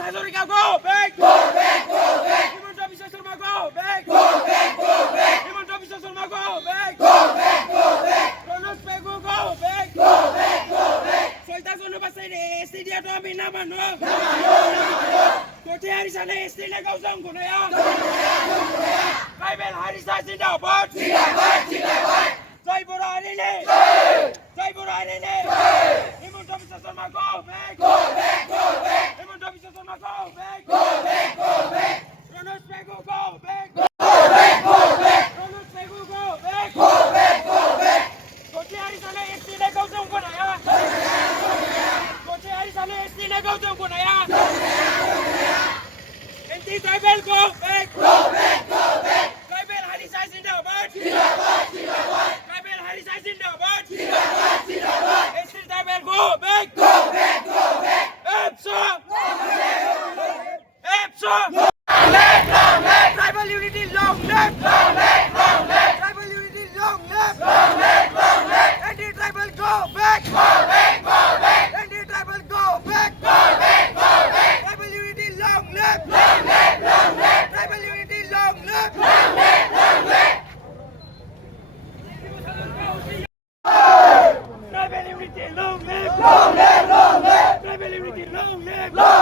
Hazarika, go back! Go back! Go back! Himanta Biswa Sarma, go back! Go back! Go back! Himanta Biswa Sarma, go back! Go back! Go back! Pranav Pegu, go back! Go back! Go back! Soita Zonu Basai, Studio Domi Namano! Koti Harisane, Studio Gauzam Gunaya! Tribal Harisa Zindabad! Zindabad! Zindabad! Jai Burhanile! Jai Burhanile! Himanta Biswa Sarma, go back! Go back! Go back! Himanta Biswa Sarma, go back! Go back! Go back! Pranav Pegu, go back! Go back! Go back! Pranav Pegu, go back! Go back! Go back! Koti Harisane, Studio Gauzam Gunaya! Koti Harisane, Studio Gauzam Gunaya! Tribal, go back! Go back! Go back! Tribal Harisa Zindabad! Zindabad! Zindabad! Tribal Harisa Zindabad! Zindabad! Zindabad! Tribal, go back! Go back! Go back! EPSA! EPSA! Long live! Long live! Tribal unity, long live! Long live! Long live! Tribal unity, long live! Long live! Long live! Anti-tribal, go back! Go back! Go back! Anti-tribal, go back! Go back! Go back! Tribal unity, long live! Long live! Long live! Tribal unity, long live! Long live! Long live! Tribal unity, long live! Long live! Long live! Tribal unity, long live! Long